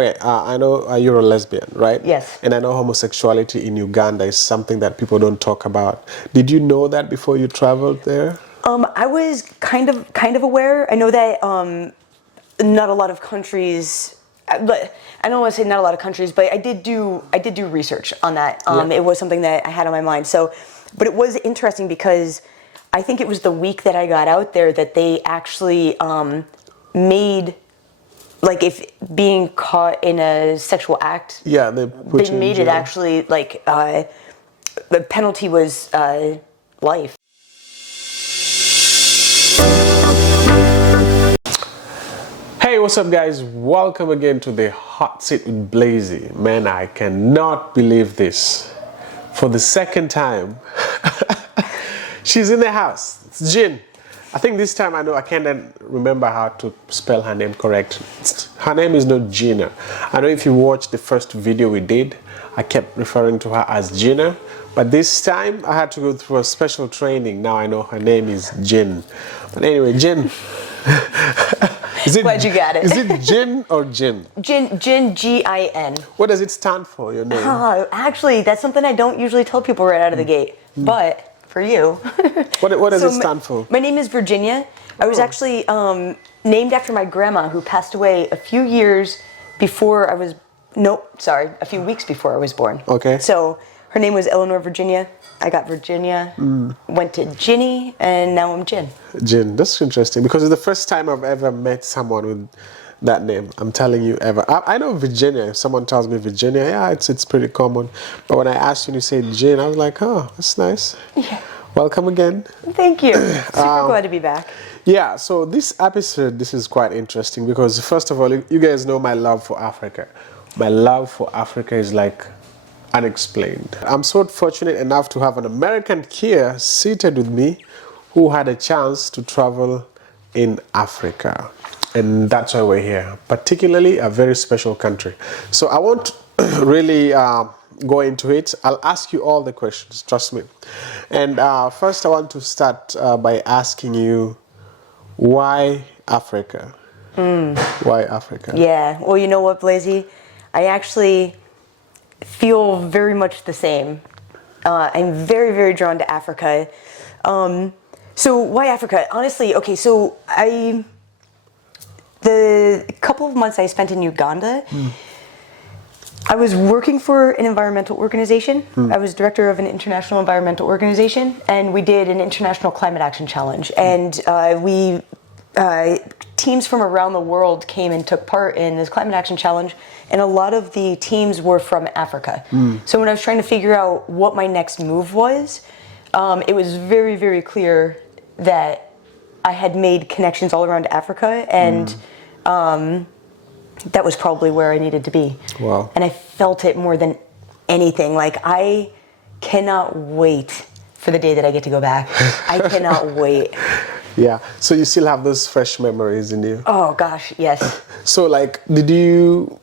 Okay, I know you're a lesbian, right? Yes. And I know homosexuality in Uganda is something that people don't talk about. Did you know that before you traveled there? I was kind of aware. I know that not a lot of countries, but I don't want to say not a lot of countries, but I did do research on that. It was something that I had on my mind. So, but it was interesting because I think it was the week that I got out there that they actually made, like, if being caught in a sexual act, they made it actually like the penalty was life. Hey, what's up guys? Welcome again to the Hot Seat with Blazy. Man, I cannot believe this. For the second time, she's in the house. It's Jin. I think this time I can't remember how to spell her name correctly. Her name is not Gina. I know if you watched the first video we did, I kept referring to her as Gina. But this time I had to go through a special training. Now I know her name is Jin. But anyway, Jin. Glad you got it. Is it Jin or Jin? Jin, G-I-N. What does it stand for, your name? Actually, that's something I don't usually tell people right out of the gate. But for you. What does it stand for? My name is Virginia. I was actually named after my grandma who passed away a few years before I was, a few weeks before I was born. Okay. So her name was Eleanor Virginia. I got Virginia, went to Ginny, and now I'm Jin. Jin, that's interesting because it's the first time I've ever met someone with that name. I'm telling you, ever. I know Virginia. If someone tells me Virginia, yeah, it's pretty common. But when I asked you and you said Jin, I was like, oh, that's nice. Yeah. Welcome again. Thank you. Super glad to be back. Yeah, so this episode, this is quite interesting because first of all, you guys know my love for Africa. My love for Africa is like unexplained. I'm so fortunate enough to have an American here seated with me who had a chance to travel in Africa. And that's why we're here, particularly a very special country. So I won't really go into it. I'll ask you all the questions, trust me. And first I want to start by asking you, why Africa? Why Africa? Yeah, well, you know what, Blazy? I actually feel very much the same. I'm very, very drawn to Africa. So why Africa? Honestly, okay, so the couple of months I spent in Uganda, I was working for an environmental organization. I was director of an international environmental organization, and we did an international climate action challenge. And teams from around the world came and took part in this climate action challenge, and a lot of the teams were from Africa. So when I was trying to figure out what my next move was, it was very, very clear that I had made connections all around Africa, and that was probably where I needed to be. Wow. And I felt it more than anything. Like, I cannot wait for the day that I get to go back. I cannot wait. Yeah, so you still have those fresh memories in you? Oh gosh, yes. So like, did you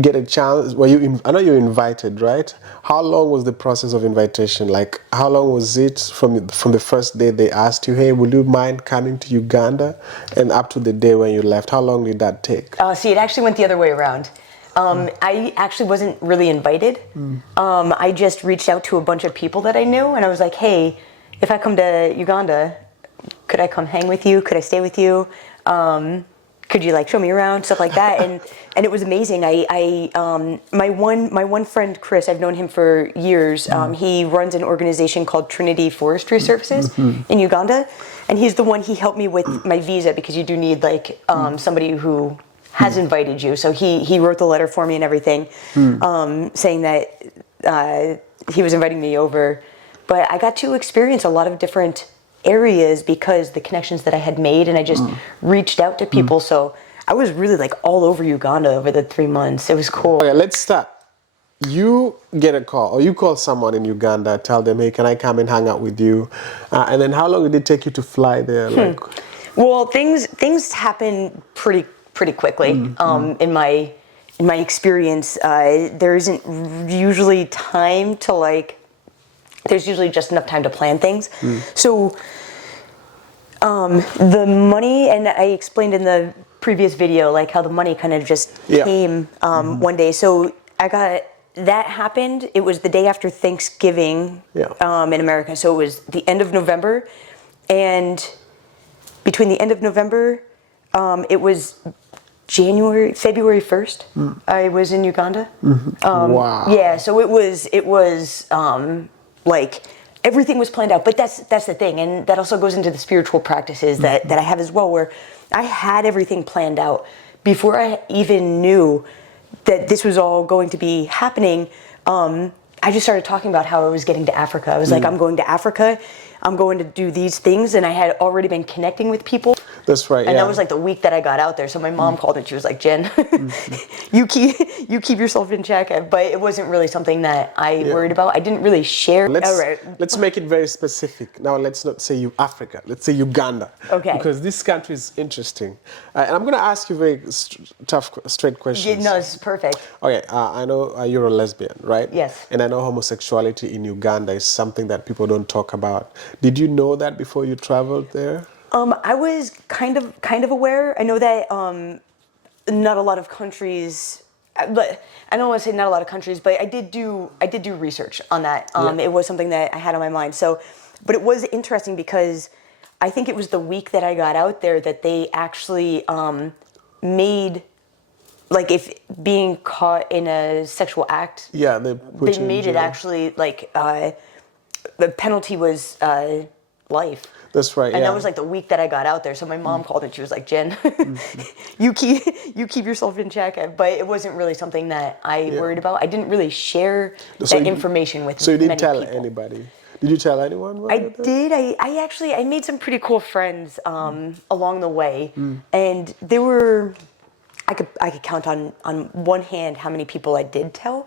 get a chance, I know you were invited, right? How long was the process of invitation? Like, how long was it from the first day they asked you, hey, would you mind coming to Uganda? And up to the day when you left, how long did that take? See, it actually went the other way around. I actually wasn't really invited. I just reached out to a bunch of people that I knew, and I was like, hey, if I come to Uganda, could I come hang with you? Could I stay with you? Could you like show me around, stuff like that? And it was amazing. My one friend Chris, I've known him for years. He runs an organization called Trinity Forestry Services in Uganda, and he's the one. He helped me with my visa because you do need like somebody who has invited you. So he wrote the letter for me and everything, saying that he was inviting me over. But I got to experience a lot of different areas because the connections that I had made, and I just reached out to people. So I was really like all over Uganda over the 3 months. It was cool. Okay, let's start. You get a call, or you call someone in Uganda, tell them, hey, can I come and hang out with you? And then how long did it take you to fly there? Like, well, things happen pretty quickly. In my experience, there isn't usually time to like. There's usually just enough time to plan things. So the money, and I explained in the previous video, like how the money kind of just Yeah. came one day. So that happened. It was the day after Thanksgiving in America. So it was the end of November, and between the end of November, it was February 1st. I was in Uganda. Wow. Yeah. So it was like everything was planned out. But that's the thing, and that also goes into the spiritual practices that I have as well, where I had everything planned out before I even knew that this was all going to be happening. I just started talking about how I was getting to Africa. I was like, I'm going to Africa. I'm going to do these things, and I had already been connecting with people. That's right. And that was like the week that I got out there. So my mom called and she was like, "Jen, you keep yourself in check." But it wasn't really something that I worried about. I didn't really share. Let's make it very specific. Now, let's not say Africa. Let's say Uganda. Okay. Because this country is interesting. And I'm going to ask you very tough, straight questions. No, this is perfect. Okay, I know you're a lesbian, right? Yes. And I know homosexuality in Uganda is something that people don't talk about. Did you know that before you traveled there? I was kind of aware. I know that not a lot of countries, but I don't want to say not a lot of countries, but I did do research on that. It was something that I had on my mind. So, but it was interesting because I think it was the week that I got out there that they actually made, like, if being caught in a sexual act, they made it actually like the penalty was life. That's right. And that was like the week that I got out there. So my mom called and she was like, "Jen, you keep yourself in check." But it wasn't really something that I worried about. I didn't really share that information with many people. So you didn't tell anybody? Did you tell anyone? I did. I actually made some pretty cool friends along the way, and they were. I could count on one hand how many people I did tell,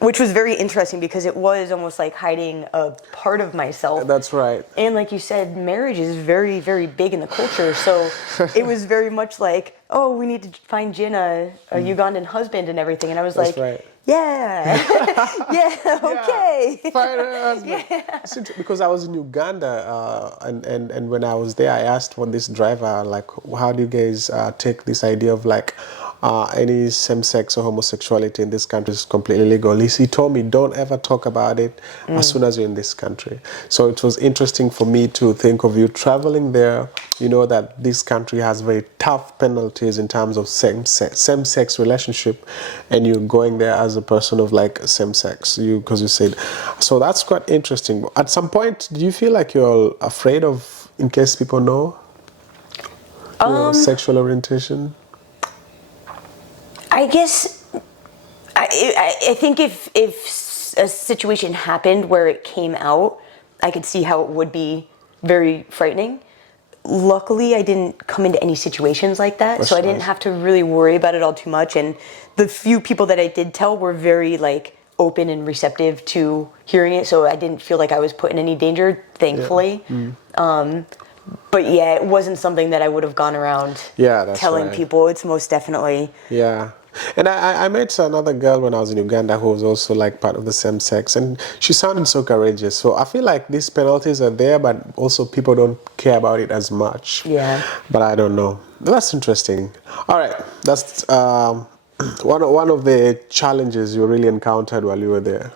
which was very interesting because it was almost like hiding a part of myself. That's right. And like you said, marriage is very, very big in the culture. So it was very much like, oh, we need to find Jin a Ugandan husband and everything. And I was like, right. Yeah, okay. Find a husband. Yeah. Because I was in Uganda, and when I was there, I asked this driver, like, how do you guys take this idea of like any same-sex or homosexuality in this country is completely legal? He told me, don't ever talk about it as soon as you're in this country. So it was interesting for me to think of you traveling there. You know that this country has very tough penalties in terms of same-sex relationship, and you're going there as a person of like same-sex. Because you said, so that's quite interesting. At some point, do you feel like you're afraid of, in case people know your sexual orientation? I guess I think if a situation happened where it came out, I could see how it would be very frightening. Luckily, I didn't come into any situations like that, so I didn't have to really worry about it all too much. And the few people that I did tell were very like open and receptive to hearing it, so I didn't feel like I was put in any danger, thankfully. But yeah, it wasn't something that I would have gone around telling people. It's most definitely. Yeah. And I met another girl when I was in Uganda who was also like part of the same sex, and she sounded so courageous. So I feel like these penalties are there, but also people don't care about it as much. Yeah. But I don't know. That's interesting. All right. That's one of the challenges you really encountered while you were there.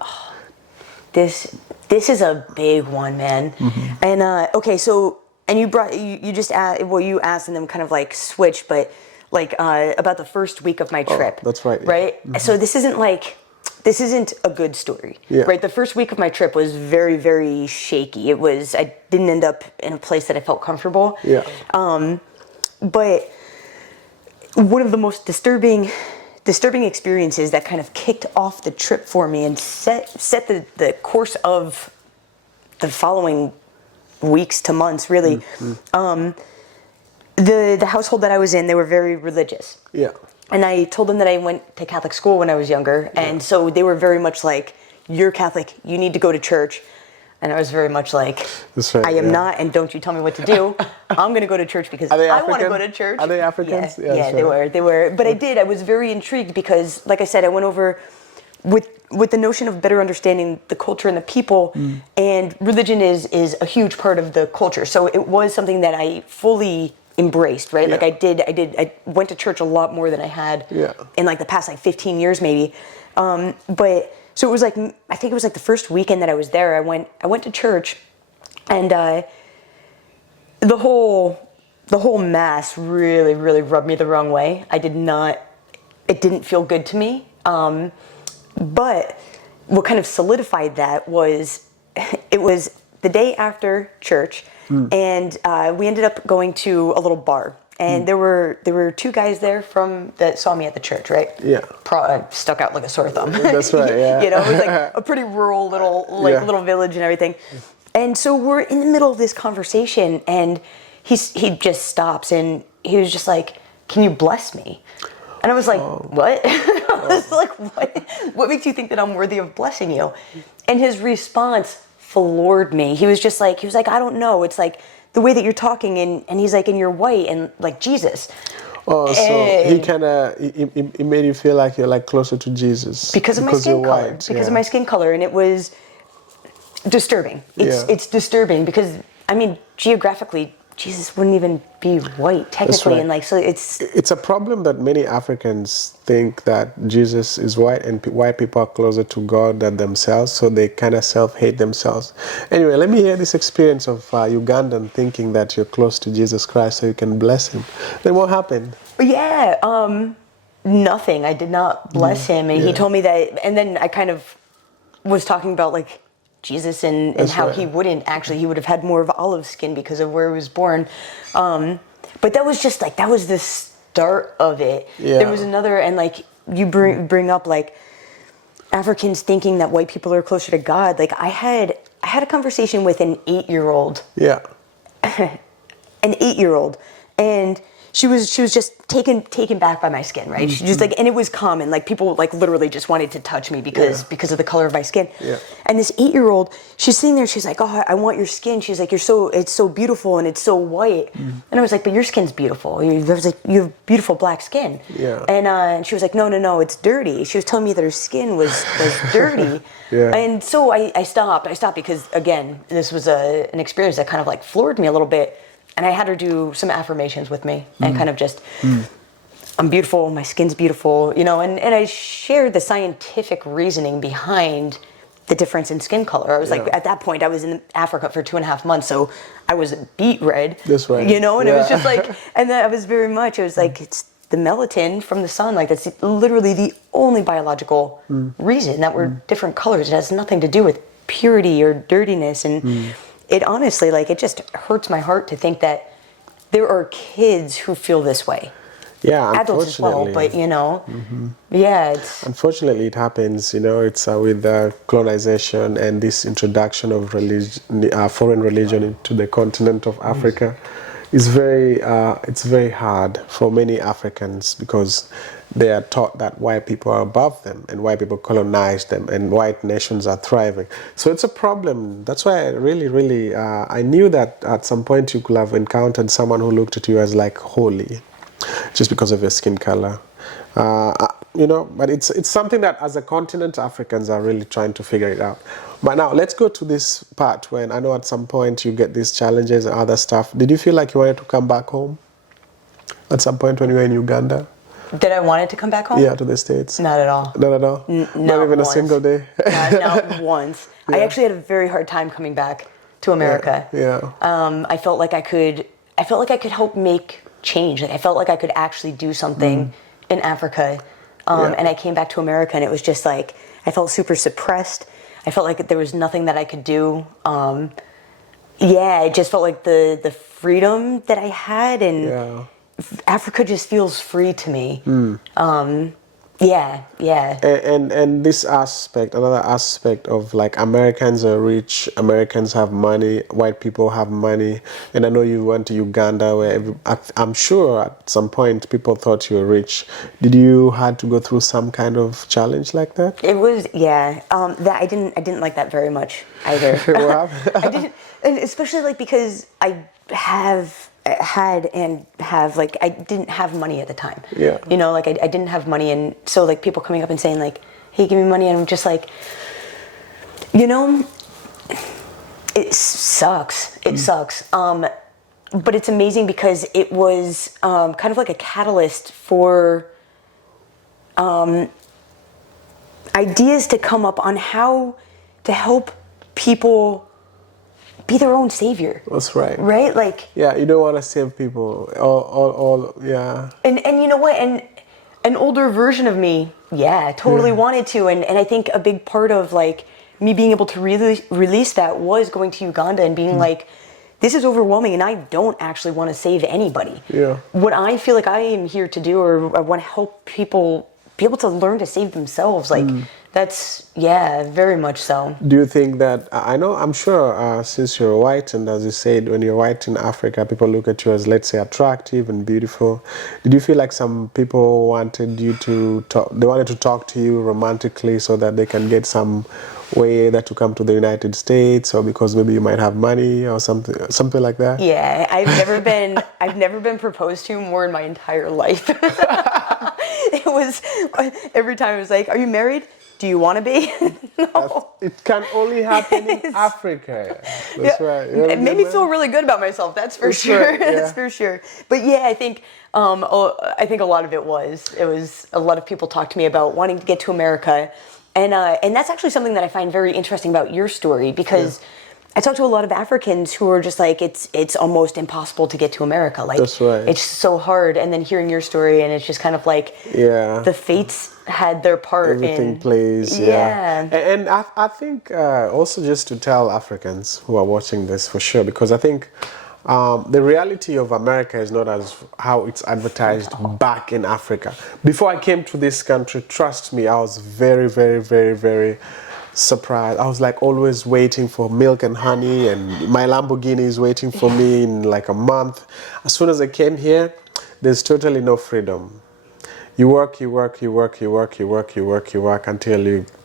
This is a big one, man. And okay, so and you just asked, well, you asked and then kind of like switched, but like about the first week of my trip. That's right. Yeah. Right? So this isn't a good story. Yeah. Right? The first week of my trip was very, very shaky. I didn't end up in a place that I felt comfortable. Yeah. But one of the most disturbing experiences that kind of kicked off the trip for me and set the course of the following weeks to months, really. The household that I was in, they were very religious. Yeah. And I told them that I went to Catholic school when I was younger, and so they were very much like, "You're Catholic, you need to go to church." And I was very much like, I am not, and don't you tell me what to do. I'm going to go to church because I want to go to church. Are they Africans? Yeah, they were. But I was very intrigued because, like I said, I went over with the notion of better understanding the culture and the people, and religion is a huge part of the culture. So it was something that I fully embraced, right? Yeah. Like I went to church a lot more than I had in like the past like 15 years maybe. But so it was like, I think it was like the first weekend that I was there, I went to church, and the whole mass really, really rubbed me the wrong way. It didn't feel good to me. But what kind of solidified that was, it was the day after church, and we ended up going to a little bar, and there were two guys there that saw me at the church, right? Yeah. Stuck out like a sore thumb. That's right. Yeah. You know, it was like a pretty rural little village and everything. And so we're in the middle of this conversation, and he just stops, and he was just like, "Can you bless me?" And I was like, "What?" I was like, "What? What makes you think that I'm worthy of blessing you?" And his response floored me. He was like, "I don't know. It's like the way that you're talking," and he's like, "And you're white and like Jesus." Oh, so he kind of he made you feel like you're like closer to Jesus because of my skin color, because of my skin color, and it was disturbing. It's disturbing because, I mean, geographically, Jesus wouldn't even be white technically, right. and like, so it's a problem that many Africans think that Jesus is white and white people are closer to God than themselves, so they kind of self-hate themselves. Anyway, let me hear this experience of Ugandan thinking that you're close to Jesus Christ so you can bless him. Then what happened? Yeah, nothing. I did not bless him, and he told me that, and then I kind of was talking about like Jesus and how he wouldn't actually, he would have had more of olive skin because of where he was born. But that was just like, that was the start of it. Yeah. There was another, and like you bring up like Africans thinking that white people are closer to God. Like I had a conversation with an 8-year-old. Yeah. An 8-year-old, and she was just taken back by my skin, right? She just like, and it was common, like people like literally just wanted to touch me because of the color of my skin. Yeah. And this 8-year-old, she's sitting there, she's like, "Oh, I want your skin." She's like, it's so beautiful and it's so white. And I was like, "But your skin's beautiful. You have beautiful black skin." Yeah. And she was like, no, it's dirty. She was telling me that her skin was dirty. Yeah. And so I stopped because again, this was an experience that kind of like floored me a little bit. And I had her do some affirmations with me and kind of just, I'm beautiful, my skin's beautiful, you know, and I shared the scientific reasoning behind the difference in skin color. I was like, at that point, I was in Africa for 2.5 months, so I was beet red. That's right. You know, and it was just like, and then I was very much, it was like, it's the melatonin from the sun, like that's literally the only biological reason that we're different colors. It has nothing to do with purity or dirtiness, and it honestly, like, it just hurts my heart to think that there are kids who feel this way. Yeah, adults as well, but you know, it's... Unfortunately, it happens, you know, it's with colonization and this introduction of foreign religion into the continent of Africa. It's very hard for many Africans because they are taught that white people are above them and white people colonized them and white nations are thriving. So it's a problem. That's why I really, I knew that at some point you could have encountered someone who looked at you as like holy just because of your skin color. You know, but it's something that as a continent, Africans are really trying to figure it out. But now let's go to this part when I know at some point you get these challenges and other stuff. Did you feel like you wanted to come back home at some point when you were in Uganda? Did I want to come back home? Yeah, to the States. Not at all. Not at all? Not even once. A single day? Not once. I actually had a very hard time coming back to America. Yeah. I felt like I could help make change. Like I felt like I could actually do something in Africa. And I came back to America and it was just like, I felt super suppressed. I felt like there was nothing that I could do. It just felt like the freedom that I had, and Africa just feels free to me. And this aspect, another aspect of like Americans are rich, Americans have money, white people have money. And I know you went to Uganda where I'm sure at some point people thought you were rich. Did you had to go through some kind of challenge like that? It was, that I didn't like that very much either. I didn't, and especially like because I didn't have money at the time. Yeah. You know, like I didn't have money, and so like people coming up and saying like, "Hey, give me money," and I'm just like, you know, it sucks. It sucks. but it's amazing because it was kind of like a catalyst for ideas to come up on how to help people be their own savior. That's right. Right? Like, yeah, you don't want to save people. All yeah. And you know what? And an older version of me, yeah, totally wanted to. And I think a big part of like me being able to release that was going to Uganda and being like, this is overwhelming and I don't actually want to save anybody. Yeah. What I feel like I am here to do, or I want to help people be able to learn to save themselves. Like, that's, yeah, very much so. Do you think that, I'm sure since you're white, and as you said, when you're white in Africa, people look at you as, let's say, attractive and beautiful. Did you feel like some people wanted you to talk, they wanted to talk to you romantically so that they can get some way that to come to the United States, or because maybe you might have money or something like that? Yeah, I've never been proposed to more in my entire life. It was, every time it was like, are you married? Do you want to be? No. It can only happen in Africa. That's right. It made me feel really good about myself. That's for sure. Right, yeah. That's for sure. But yeah, I think a lot of it was a lot of people talked to me about wanting to get to America, and that's actually something that I find very interesting about your story, because I talk to a lot of Africans who are just like, it's almost impossible to get to America. Like, that's right. It's so hard. And then hearing your story, and it's just kind of like, the fates had their part. Everything plays, And I think also just to tell Africans who are watching this for sure, because I think the reality of America is not as how it's advertised back in Africa. Before I came to this country, trust me, I was very, very, very, very surprised. I was like always waiting for milk and honey, and my Lamborghini is waiting for me in like a month. As soon as I came here, there's totally no freedom. You work until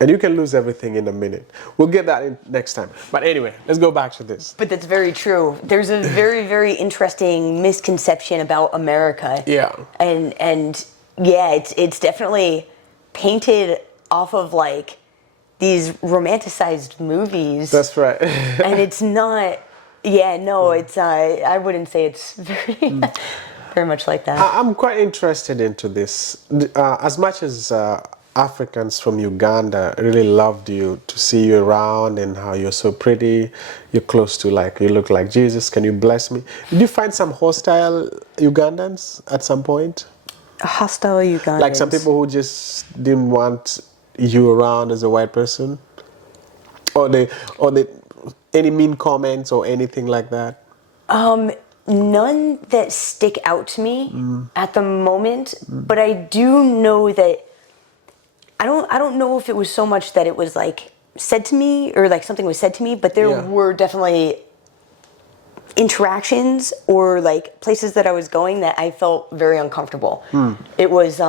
and you can lose everything in a minute. We'll get that in next time. But anyway, let's go back to this. But that's very true. There's a very, very interesting misconception about America. Yeah. And yeah, it's definitely painted off of like these romanticized movies. That's right. And it's not, it's, I wouldn't say it's very, very much like that. I'm quite interested into this. As much as Africans from Uganda really loved you, to see you around and how you're so pretty, you're close to you look like Jesus, can you bless me? Did you find some hostile Ugandans at some point? Hostile Ugandans? Like some people who just didn't want you around as a white person, or any mean comments or anything like that? None that stick out to me at the moment, but I do know that I don't know if it was so much that it was like said to me, or like something was said to me, but there were definitely interactions or like places that I was going that I felt very uncomfortable. It was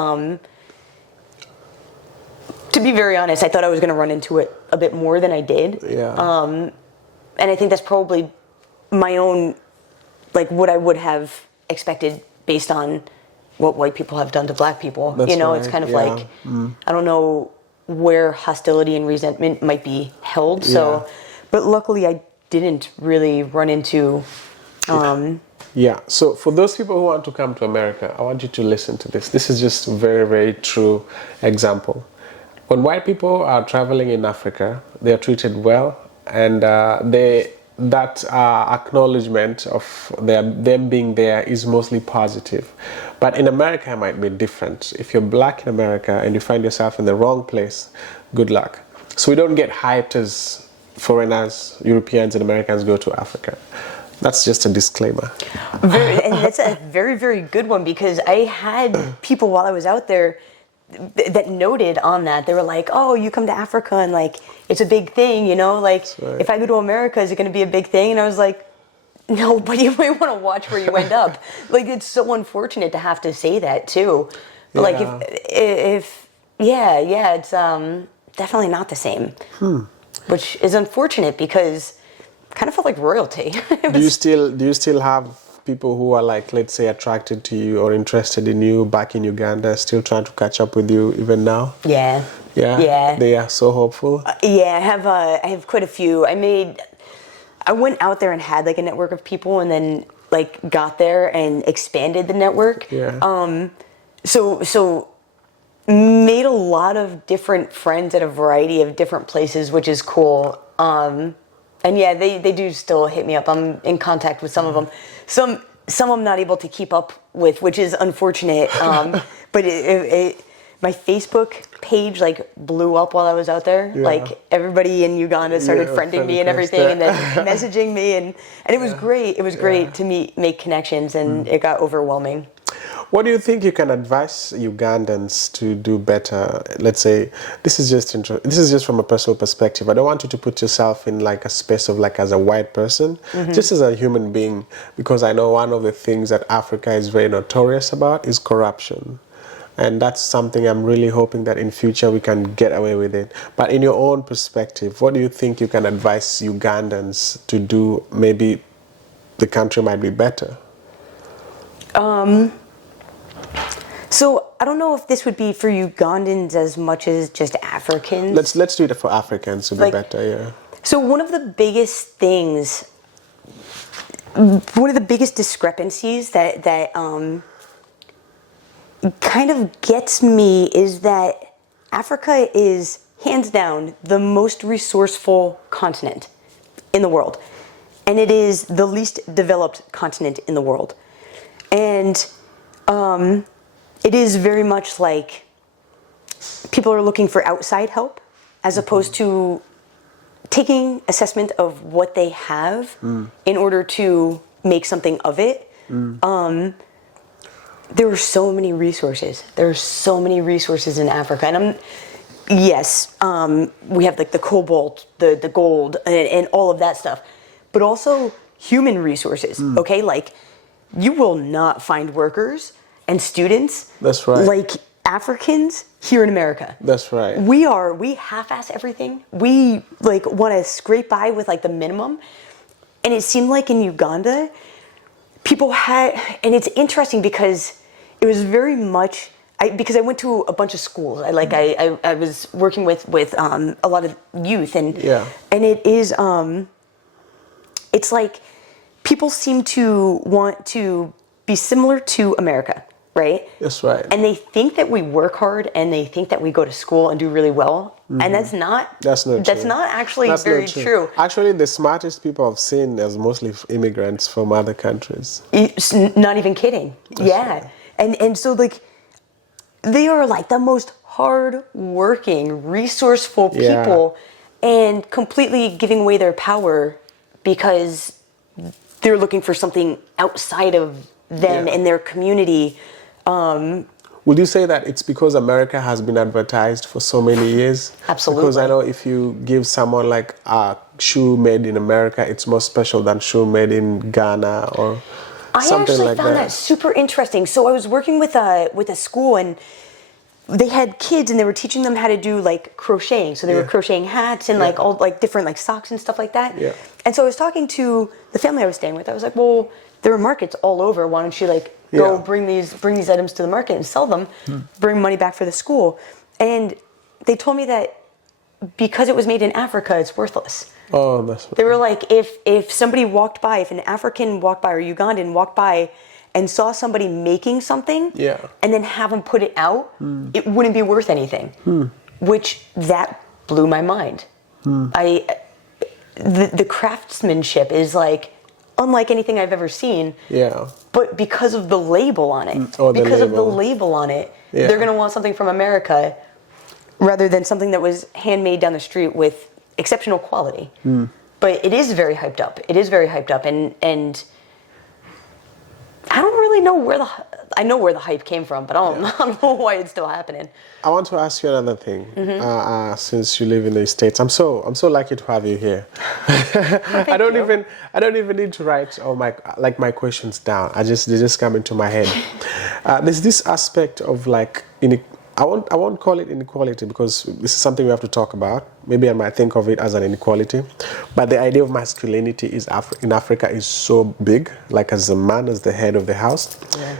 to be very honest, I thought I was going to run into it a bit more than I did. And I think that's probably my own, like what I would have expected based on what white people have done to black people. That's right, it's kind of like, I don't know where hostility and resentment might be held. So, but luckily I didn't really run into... So for those people who want to come to America, I want you to listen to this. This is just a very, very true example. When white people are traveling in Africa, they are treated well, and that acknowledgement of them being there is mostly positive. But in America, it might be different. If you're black in America and you find yourself in the wrong place, good luck. So we don't get hyped as foreigners, Europeans and Americans go to Africa. That's just a disclaimer. And that's a very, very good one, because I had people while I was out there that noted on that. They were like, oh, you come to Africa and like it's a big thing, like if I go to America, is it going to be a big thing? And I was like, no, but you might want to watch where you end up. Like, it's so unfortunate to have to say that too. But like if it's definitely not the same, which is unfortunate because I kind of felt like royalty. Do you still have people who are like, let's say, attracted to you or interested in you back in Uganda, still trying to catch up with you even now? Yeah. They are so hopeful. I have quite a few. I went out there and had like a network of people, and then like got there and expanded the network. Yeah. So made a lot of different friends at a variety of different places, which is cool. And yeah, they do still hit me up. I'm in contact with some of them. Some I'm not able to keep up with, which is unfortunate. But my Facebook page like blew up while I was out there. Yeah. Like everybody in Uganda started friending me and everything, and then messaging me, and it was great. It was great to make connections, and it got overwhelming. What do you think you can advise Ugandans to do better? Let's say this is just from a personal perspective. I don't want you to put yourself in like a space of like as a white person, just as a human being, because I know one of the things that Africa is very notorious about is corruption. And that's something I'm really hoping that in future we can get away with it. But in your own perspective, what do you think you can advise Ugandans to do? Maybe the country might be better. So I don't know if this would be for Ugandans as much as just Africans. Let's do it for Africans to be better, yeah. So one of the biggest discrepancies that kind of gets me is that Africa is hands down the most resourceful continent in the world, and it is the least developed continent in the world, and it is very much like people are looking for outside help as opposed to taking assessment of what they have in order to make something of it. There are so many resources. There are so many resources in Africa. And we have like the cobalt, the gold, and all of that stuff. But also human resources, okay? Like, you will not find workers and students That's right. like Africans here in America. That's right. We half-ass everything. We like want to scrape by with like the minimum. And it seemed like in Uganda, people had, and it's interesting because it was very much, because I went to a bunch of schools. I was working with a lot of youth, and it is, it's like people seem to want to be similar to America, right? That's right. And they think that we work hard, and they think that we go to school and do really well, and that's not actually very true. Actually, the smartest people I've seen is mostly immigrants from other countries. It's not even kidding. That's right. And so like they are like the most hard-working, resourceful people, and completely giving away their power because they're looking for something outside of them and their community. Would you say that it's because America has been advertised for so many years? Absolutely. Because I know if you give someone like a shoe made in America, it's more special than shoe made in Ghana or something like that. I actually found that super interesting. So I was working with a school, and they had kids, and they were teaching them how to do like crocheting. So they were crocheting hats and like all like different like socks and stuff like that. Yeah. And so I was talking to the family I was staying with. I was like, well, there are markets all over. Why don't you like go bring these items to the market and sell them, bring money back for the school? And they told me that because it was made in Africa, it's worthless. Oh, that's They were like, if somebody walked by, if an African walked by or Ugandan walked by and saw somebody making something and then have them put it out, it wouldn't be worth anything. Which that blew my mind. The craftsmanship is like unlike anything I've ever seen. Yeah. But because of the label on it, they're going to want something from America rather than something that was handmade down the street with exceptional quality. But it is very hyped up. And I don't really know I know where the hype came from, but I don't know why it's still happening. I want to ask you another thing. Since you live in the States, I'm so lucky to have you here. I don't even need to write all my questions down. They just come into my head. There's this aspect of like I won't call it inequality because this is something we have to talk about. Maybe I might think of it as an inequality, but the idea of masculinity in Africa is so big. Like as a man, as the head of the house,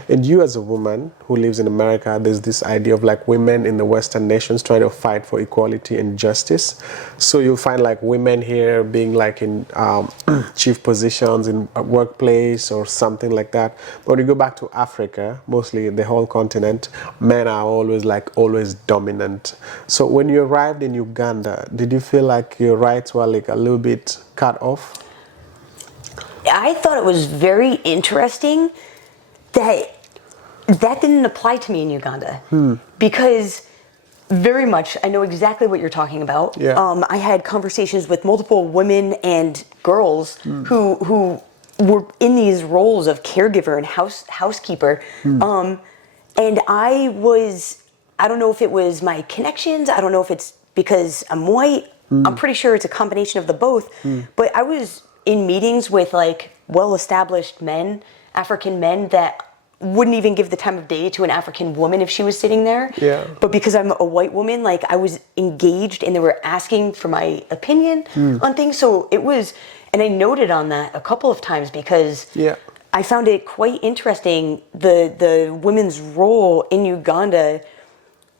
and you as a woman who lives in America, there's this idea of like women in the Western nations trying to fight for equality and justice. So you'll find like women here being like in chief positions in a workplace or something like that. But when you go back to Africa, mostly the whole continent, men are always dominant. So when you arrived in Uganda, did you feel like your rights were like a little bit cut off? I thought it was very interesting that didn't apply to me in Uganda because very much I know exactly what you're talking about. Yeah. I had conversations with multiple women and girls who were in these roles of caregiver and housekeeper, and I don't know if it was my connections. I don't know if it's because I'm white. I'm pretty sure it's a combination of the both. But I was in meetings with like well-established men, African men that wouldn't even give the time of day to an African woman if she was sitting there. Yeah. But because I'm a white woman, like I was engaged and they were asking for my opinion on things. So it was, and I noted on that a couple of times because I found it quite interesting. The women's role in Uganda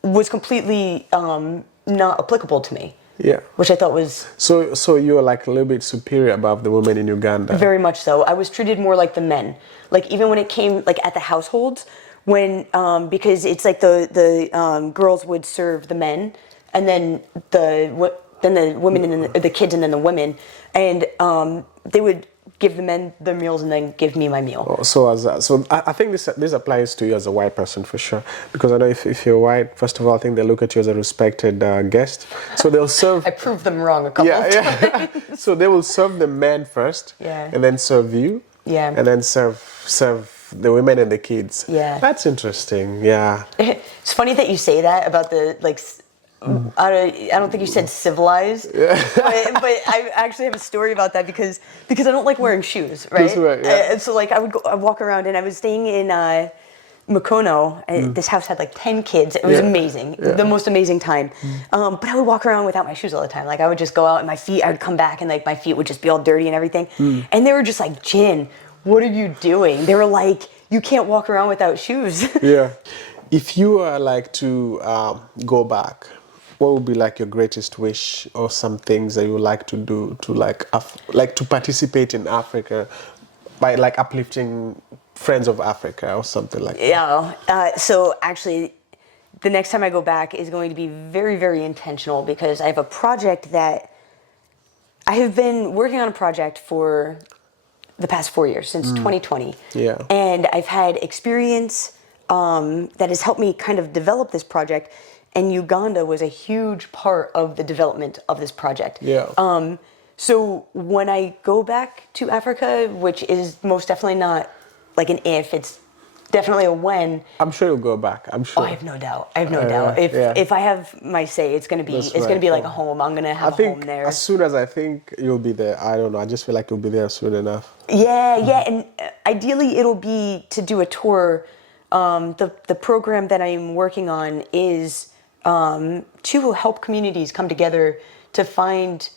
was completely not applicable to me. Yeah. Which I thought was... So you were like a little bit superior above the women in Uganda. Very much so. I was treated more like the men. Like even when it came like at the households, when because it's like the girls would serve the men, and then the women and the kids and then the women, and they would give the men their meals and then give me my meal. So I think this applies to you as a white person for sure, because I know if you're white, first of all, I think they look at you as a respected guest, so they'll serve. I proved them wrong a couple of times. So they will serve the men first, and then serve you, and then serve the women and the kids. Yeah, that's interesting. Yeah, it's funny that you say that about the like. I don't think you said civilized, but I actually have a story about that because I don't like wearing shoes, right? That's right, yeah. And so like I'd walk around, and I was staying in Mukono. This house had like 10 kids. It was amazing, the most amazing time. But I would walk around without my shoes all the time. Like I would just go out and I would come back and like my feet would just be all dirty and everything. And they were just like, Jin, what are you doing? They were like, you can't walk around without shoes. Yeah. If you were like to go back, what would be like your greatest wish or some things that you would like to do to like to participate in Africa by like uplifting friends of Africa or something like that? Yeah. So actually, the next time I go back is going to be very, very intentional because I have a project that I have been working on a project for the past 4 years, since 2020. Yeah. And I've had experience that has helped me kind of develop this project. And Uganda was a huge part of the development of this project. Yeah. So when I go back to Africa, which is most definitely not like an if, it's definitely a when. I'm sure you'll go back. I'm sure. Oh, I have no doubt. If I have my say, it's gonna be like a home. I'm gonna have a home there. As soon as I think you'll be there, I don't know. I just feel like you'll be there soon enough. Yeah, and ideally it'll be to do a tour. The program that I'm working on is to help communities come together to find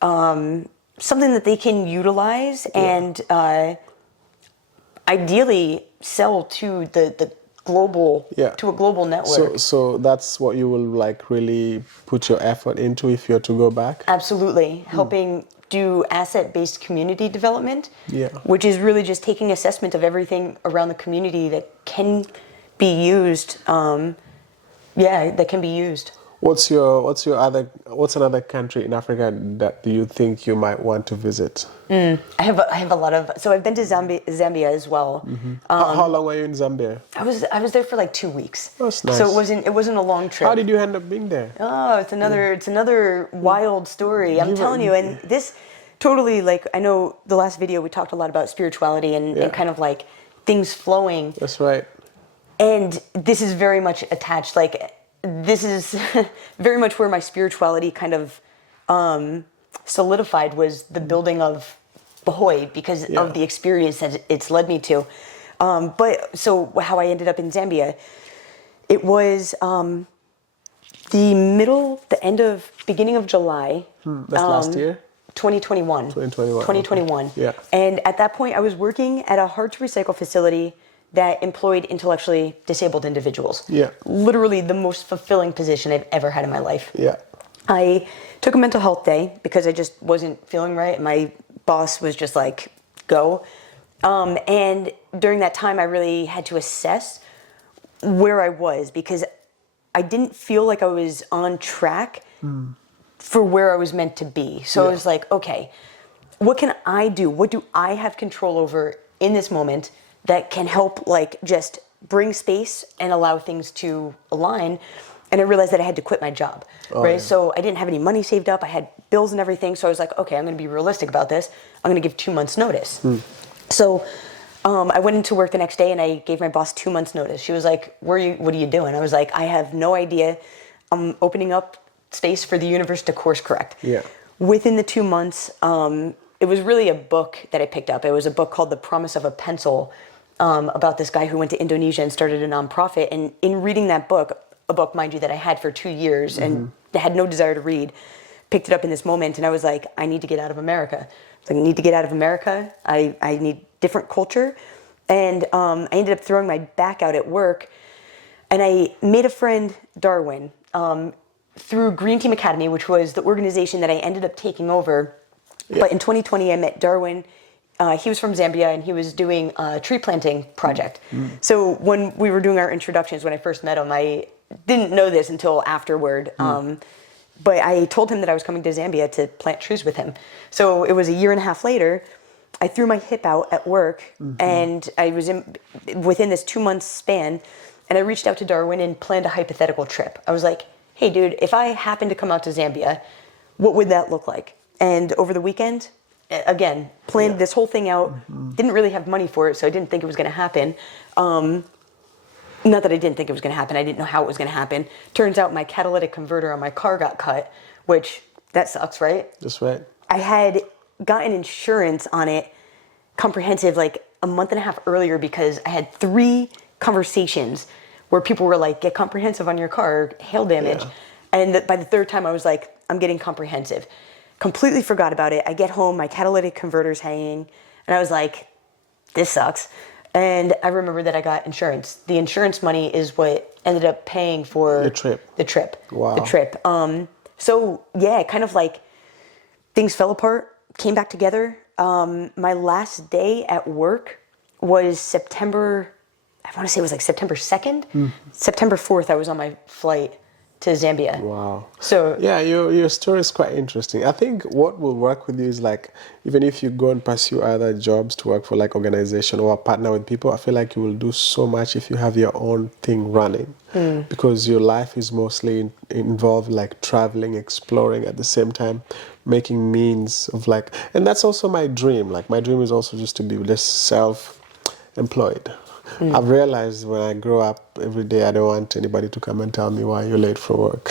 something that they can utilize and ideally sell to the global to a global network. So that's what you will like really put your effort into if you're to go back? Absolutely. Helping do asset-based community development, yeah, which is really just taking assessment of everything around the community that can be used. That can be used. What's another country in Africa that do you think you might want to visit? I have a lot of. So I've been to Zambia as well. Mm-hmm. How long were you in Zambia? I was there for like 2 weeks. That's nice. So it wasn't a long trip. How did you end up being there? Oh, it's another wild story. I'm telling you, and this totally like I know the last video we talked a lot about spirituality and kind of like things flowing. That's right. And this is very much attached. Like this is very much where my spirituality kind of solidified was the building of Bahoy because of the experience that it's led me to. But so how I ended up in Zambia, it was Beginning of July. That's last year? 2021. 2021. 2021. Okay. Yeah. And at that point, I was working at a hard-to-recycle facility that employed intellectually disabled individuals. Yeah. Literally the most fulfilling position I've ever had in my life. Yeah. I took a mental health day because I just wasn't feeling right. My boss was just like, go. And during that time, I really had to assess where I was because I didn't feel like I was on track for where I was meant to be. So I was like, okay, what can I do? What do I have control over in this moment that can help like just bring space and allow things to align? And I realized that I had to quit my job, right? Yeah. So I didn't have any money saved up. I had bills and everything. So I was like, okay, I'm going to be realistic about this. I'm going to give 2 months notice. So I went into work the next day and I gave my boss 2 months notice. She was like, what are you doing? I was like, I have no idea. I'm opening up space for the universe to course correct. Yeah. Within the 2 months, it was really a book that I picked up. It was a book called The Promise of a Pencil about this guy who went to Indonesia and started a nonprofit. And in reading that book, a book, mind you, that I had for 2 years and had no desire to read, picked it up in this moment and I was like, I need to get out of America. I need to get out of America. I need different culture. And I ended up throwing my back out at work and I made a friend, Darwin, through Green Team Academy, which was the organization that I ended up taking over. Yeah. But in 2020, I met Darwin. He was from Zambia and he was doing a tree planting project. So when we were doing our introductions, when I first met him, I didn't know this until afterward. But I told him that I was coming to Zambia to plant trees with him. So it was a year and a half later, I threw my hip out at work and I was within this 2 month span and I reached out to Darwin and planned a hypothetical trip. I was like, hey dude, if I happen to come out to Zambia, what would that look like? And over the weekend, again, planned this whole thing out, didn't really have money for it, so I didn't think it was gonna happen. Not that I didn't think it was going to happen. I didn't know how it was going to happen. Turns out my catalytic converter on my car got cut, which that sucks, right? That's right. I had gotten insurance on it, comprehensive, like a month and a half earlier because I had 3 conversations where people were like, get comprehensive on your car, hail damage. Yeah. And by the 3rd time I was like, I'm getting comprehensive. Completely forgot about it. I get home, my catalytic converter's hanging, and I was like, this sucks. And I remember that I got insurance. The insurance money is what ended up paying for the trip. Wow. The trip. So yeah, kind of like things fell apart, came back together. My last day at work was September 2nd. September 4th, I was on my flight to Zambia. Wow. So yeah, your story is quite interesting. I think what will work with you is like, even if you go and pursue other jobs to work for like organization or partner with people, I feel like you will do so much if you have your own thing running, because your life is mostly involved like traveling, exploring at the same time, making means of like, and that's also my dream. Like my dream is also just to be less self-employed. I've realized when I grow up every day, I don't want anybody to come and tell me why you're late for work.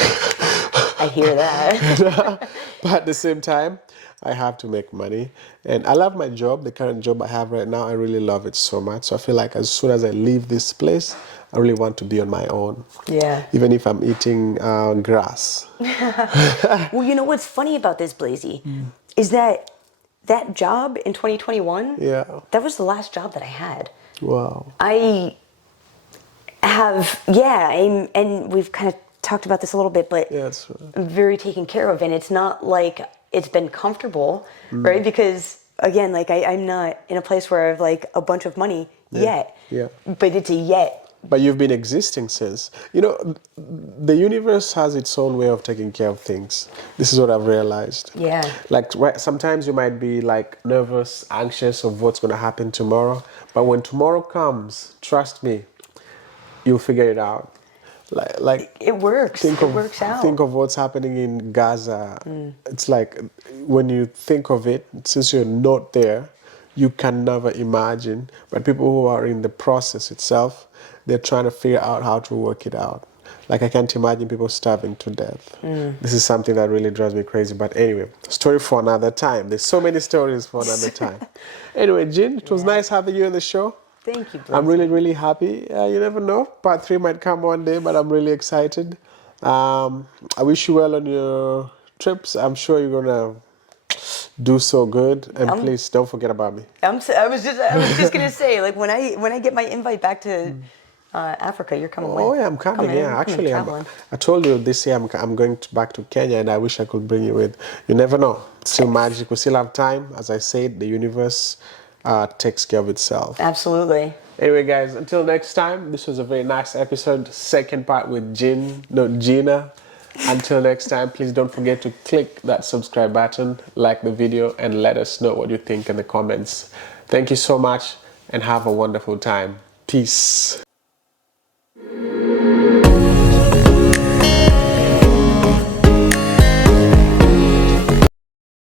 I hear that. But at the same time, I have to make money. And I love my job, the current job I have right now. I really love it so much. So I feel like as soon as I leave this place, I really want to be on my own. Yeah. Even if I'm eating grass. Well, you know what's funny about this, Blazy, is that job in 2021, that was the last job that I had. Wow. I have, and we've kind of talked about this a little bit, but I'm very taken care of, and it's not like it's been comfortable, right? Because again, like I'm not in a place where I have like a bunch of money yet, but it's a yet. But you've been existing since. You know, the universe has its own way of taking care of things. This is what I've realized. Yeah. Like sometimes you might be like nervous, anxious of what's going to happen tomorrow. But when tomorrow comes, trust me, you'll figure it out. Like it works. It works out. Think of what's happening in Gaza. It's like when you think of it, since you're not there, you can never imagine. But people who are in the process itself, they're trying to figure out how to work it out. Like I can't imagine people starving to death. This is something that really drives me crazy. But anyway, story for another time. There's so many stories for another time. Anyway, Jean, it was nice having you on the show. Thank you, Blazy. I'm really, really happy. You never know. Part 3 might come one day, but I'm really excited. I wish you well on your trips. I'm sure you're gonna do so good. And please don't forget about me. I was just gonna say, like when I get my invite back to Africa, you're coming with. Oh yeah, I'm coming. Yeah, actually, I told you this year I'm going back to Kenya, and I wish I could bring you with. You never know. It's still magic. We still have time. As I said, the universe takes care of itself. Absolutely. Anyway, guys, until next time. This was a very nice episode. Second part with Gina. Until next time, please don't forget to click that subscribe button, like the video, and let us know what you think in the comments. Thank you so much, and have a wonderful time. Peace.